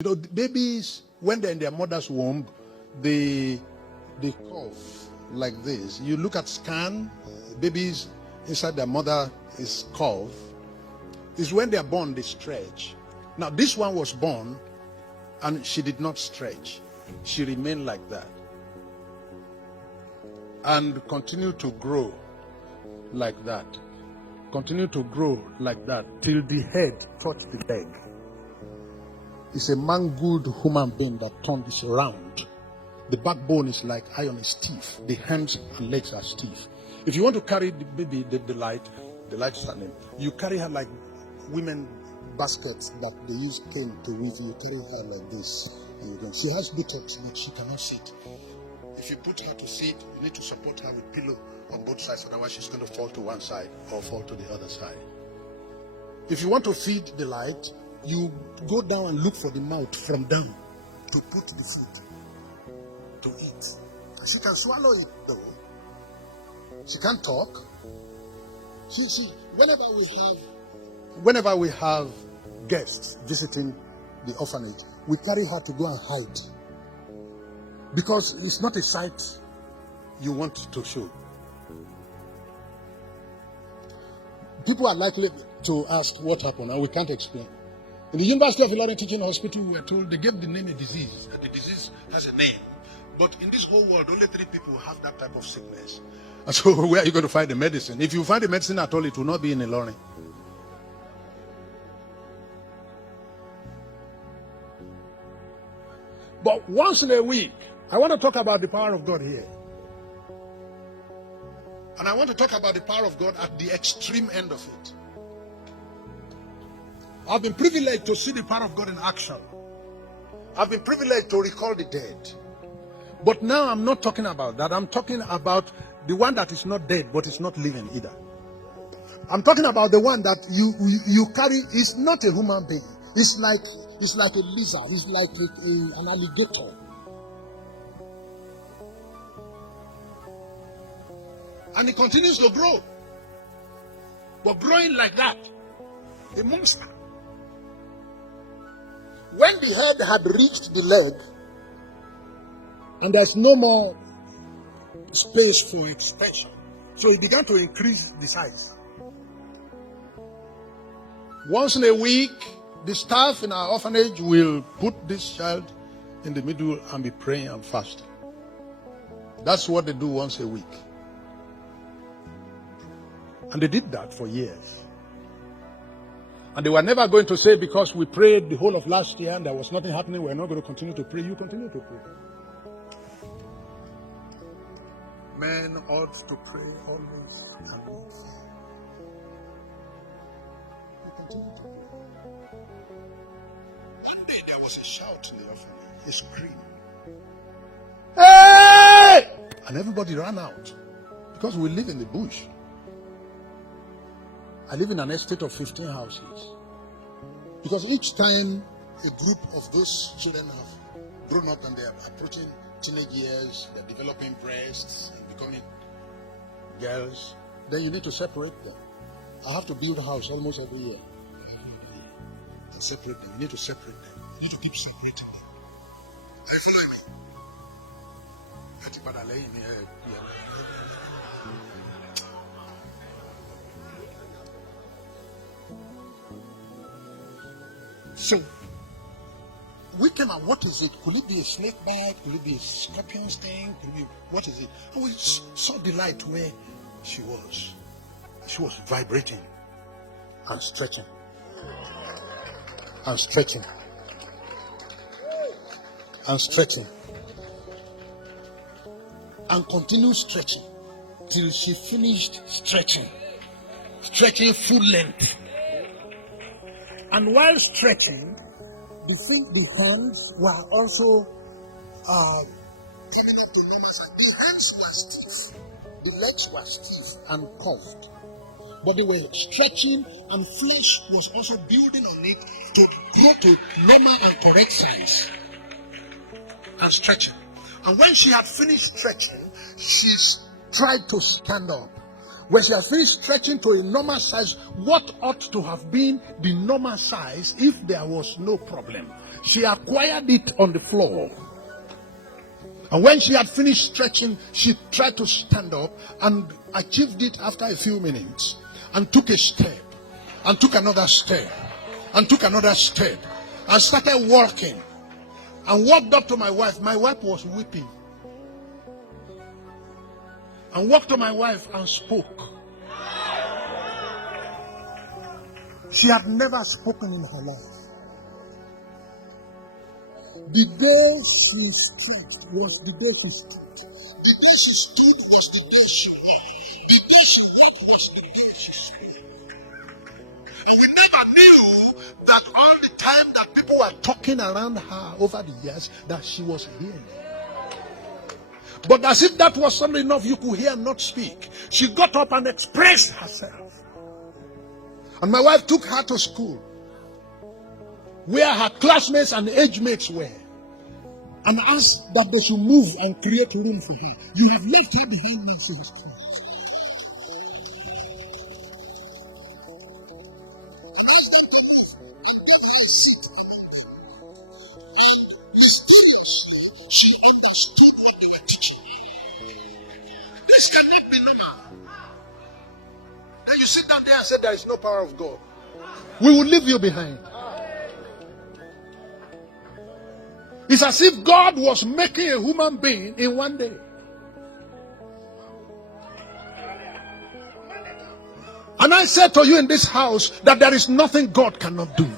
You know, the babies, when they're in their mother's womb, they cough like this. You look at scan, babies inside their mother is cough. It's when they're born, they stretch. Now, this one was born and she did not stretch. She remained like that and continued to grow like that. Continue to grow like that till the head touched the leg. It's a mangled human being that turned this around. The backbone is like iron, is stiff. The hands and legs are stiff. If you want to carry the baby, the light standing, you carry her like women baskets that they use cane to weave. You carry her like this. And you can. She has buttocks, but she cannot sit. If you put her to sit, you need to support her with pillow on both sides, otherwise she's going to fall to one side or fall to the other side. If you want to feed the light, you go down and look for the mouth from down to put the food to eat. She can swallow it though. She can't talk. She whenever we have guests visiting the orphanage, we carry her to go and hide. Because it's not a sight you want to show. People are likely to ask what happened, and we can't explain. In the University of Ilorin Teaching Hospital, we were told they gave the name a disease. The disease has a name. But in this whole world, only 3 people have that type of sickness. And so where are you going to find the medicine? If you find the medicine at all, it will not be in Ilorin. But once in a week, I want to talk about the power of God here. And I want to talk about the power of God at the extreme end of it. I've been privileged to see the power of God in action. I've been privileged to recall the dead. But now I'm not talking about that. I'm talking about the one that is not dead, but is not living either. I'm talking about the one that you carry is not a human being. It's like a lizard. It's like an alligator. And it continues to grow. But growing like that, a monster. When the head had reached the leg, and there's no more space for extension, so it began to increase the size. Once in a week, the staff in our orphanage will put this child in the middle and be praying and fasting. That's what they do once a week. And they did that for years. And they were never going to say, because we prayed the whole of last year and there was nothing happening, we're not going to continue to pray. You continue to pray. Men ought to pray always and not fail. You continue to pray. One day there was a shout in the orphanage, a scream. Hey! And everybody ran out. Because we live in the bush. I live in an estate of 15 houses. Because each time a group of those children have grown up and they are approaching teenage years, they're developing breasts and becoming girls, then you need to separate them. I have to build a house almost every year. And separate them. You need to separate them. You need to keep separating them. Are you following me? So, we came out, what is it? Could it be a snake bite? Could it be a scorpion sting? What is it? And we saw the light where she was. She was vibrating and stretching. And stretching. And stretching. And continued stretching till she finished stretching. Stretching full length. And while stretching, the hands were also coming up to normal size. The hands were stiff, the legs were stiff and curved. But they were stretching and flesh was also building on it to grow to normal and correct size. And stretching. And when she had finished stretching, she tried to stand up. When she has finished stretching to a normal size, what ought to have been the normal size if there was no problem? She acquired it on the floor. And when she had finished stretching, she tried to stand up and achieved it after a few minutes. And took a step. And took another step. And took another step. And started walking. And walked up to my wife. My wife was weeping. And walked to my wife and spoke. She had never spoken in her life. The day she stretched was the day she stood. The day she stood was the day she walked. The day she walked was the day she spoke. And we never knew that all the time that people were talking around her over the years, that she was hearing. But as if that was something enough, you could hear and not speak. She got up and expressed herself. And my wife took her to school, where her classmates and age mates were, and asked that they should move and create room for her. You have left her behind me, says Christ. She understood what they were teaching. This cannot be normal. Then you sit down there and say there is no power of God. We will leave you behind. It's as if God was making a human being in one day. And I said to you in this house that there is nothing God cannot do.